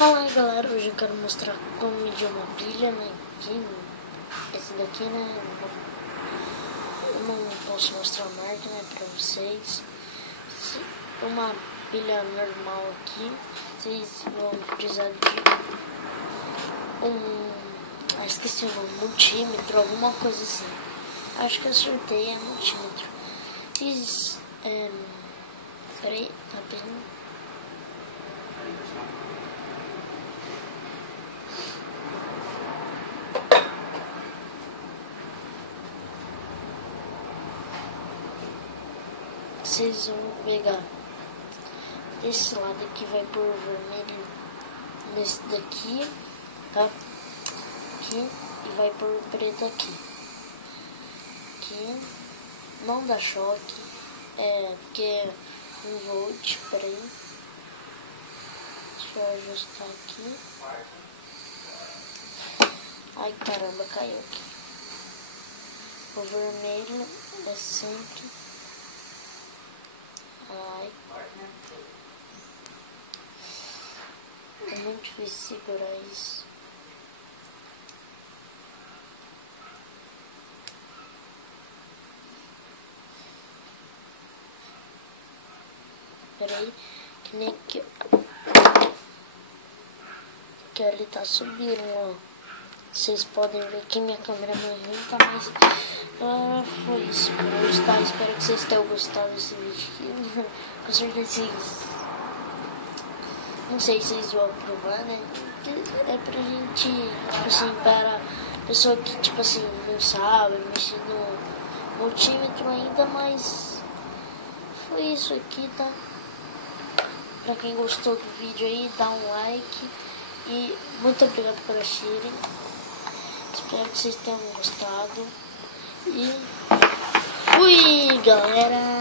Fala aí galera, hoje eu quero mostrar como medir uma pilha, né? Esse daqui, né? Eu não posso mostrar a marca, né, pra vocês. Uma pilha normal aqui, vocês vão precisar de esqueci o nome, multímetro, alguma coisa assim. Acho que eu acertei, é multímetro. Peraí, tá bem. Vocês vão pegar desse lado aqui, vai por vermelho nesse daqui, tá? Aqui, e vai por preto aqui. Aqui, não dá choque, porque é 1 volt, peraí. Deixa eu ajustar aqui. Ai caramba, caiu aqui. O vermelho é sempre... Ai, é muito difícil segurar isso. Peraí, que nem que ele tá subindo, ó. Vocês podem ver que minha câmera não é ruim, tá? Mas foi isso por hoje, tá? Espero que vocês tenham gostado desse vídeo. Com certeza não sei se vocês vão aprovar, né? É pra gente, tipo assim, para pessoa que, tipo assim, não sabe mexer no multímetro ainda, mas foi isso aqui, tá? Pra quem gostou do vídeo aí, dá um like e muito obrigado por assistirem. Espero que vocês tenham gostado e fui, galera!